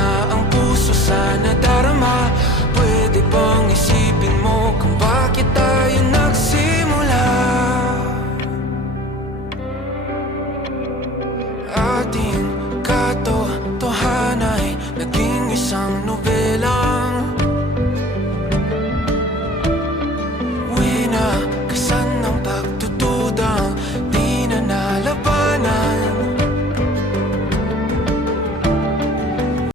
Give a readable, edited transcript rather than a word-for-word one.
na ang puso sa nadarama. Pwede bang isipin mo kung bakit tayo nagsimula? Ating katotohanay naging isang nobela.